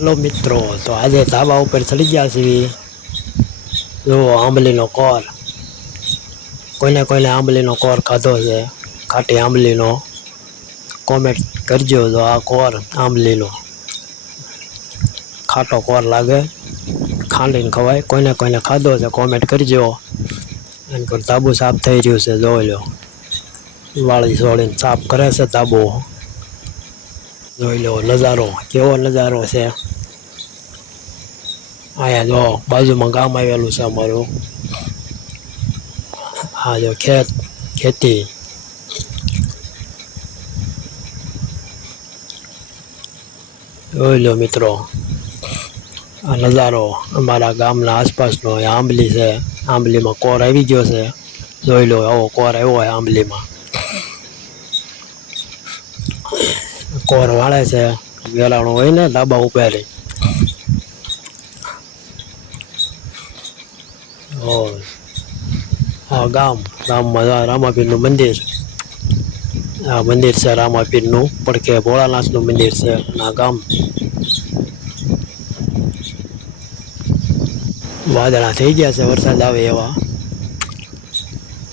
Hello મિત્રો, તો આજે ધાબા ઉપર ચડી ગયા છીએ. જો આંબલીનો કોર, કોઈને કોઈને આંબલીનો કોર ખાધો છે, ખાટી આંબલીનો. કોમેન્ટ કરજો તો આ કોર આંબલીનો ખાટો કોર લાગે, ખાંડીને ખવાય. કોઈને કોઈને ખાધો છે કોમેન્ટ કરજો. એમ પર ધાબુ સાફ થઈ રહ્યું છે, જોઈ લો. વાળી સોળીને સાફ કરે છે ધાબુ. જોઈ લો નજારો, કેવો નજારો છે. અહીંયા જો બાજુમાં ગામ આવેલું છે અમારું. આ જો ખેતી. જોઈ લો મિત્રો, આ નજારો અમારા ગામના આસપાસનો. આંબલી છે, આંબલીમાં કોર આવી ગયો છે. જોઈ લો, આવો કોર આવ્યો હોય આંબલીમાં. કોર વાળે છે, વેલાણું હોય ને ધાબા ઉપર. આ ગામમાં રામાપીરનું મંદિર. આ મંદિર છે રામાપીરનું, પડખે ભોળાનાથનું મંદિર છે. આ ગામ વાદળા થઈ ગયા છે, વરસાદ આવે એવા.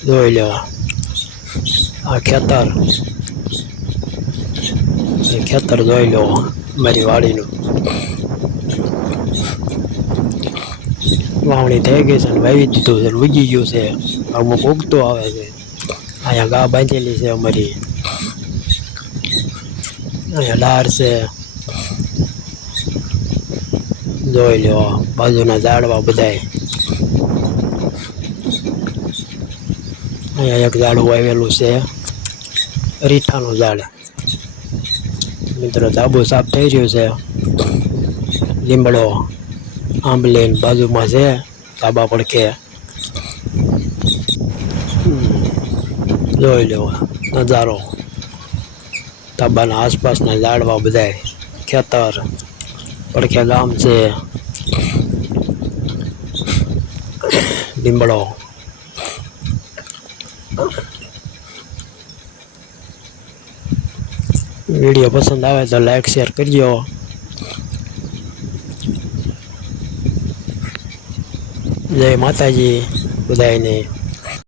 જોઈ લેવા આ ખેતર જોઈ લો મારી વાડીનું. વાવણી થઈ ગઈ છે ને વાવી દીધું છે, ઉગી ગયું છે. અમુક ઉગતો આવે છે. અહીંયા ગા બાંધેલી છે અમારી. અહીંયા ડાર છે, જોઈ લો. બાજુના ઝાડવા બધાય. અહીંયા એક ઝાડવું આવેલું છે, રીઠાનું ઝાડ. મિત્રો ધાબુ સાફ થઈ રહ્યું છે. લીમડો, આંબલી બાજુમાં છે ધાબા પડખે. જોઈ લો નજારો, ધાબાના આસપાસના ઝાડવા બધાય, ખેતર, પડખે ગામ છે. લીમડો. વિડીયો પસંદ આવે તો લાઈક શેર કરજો. જય માતાજી બધાયને.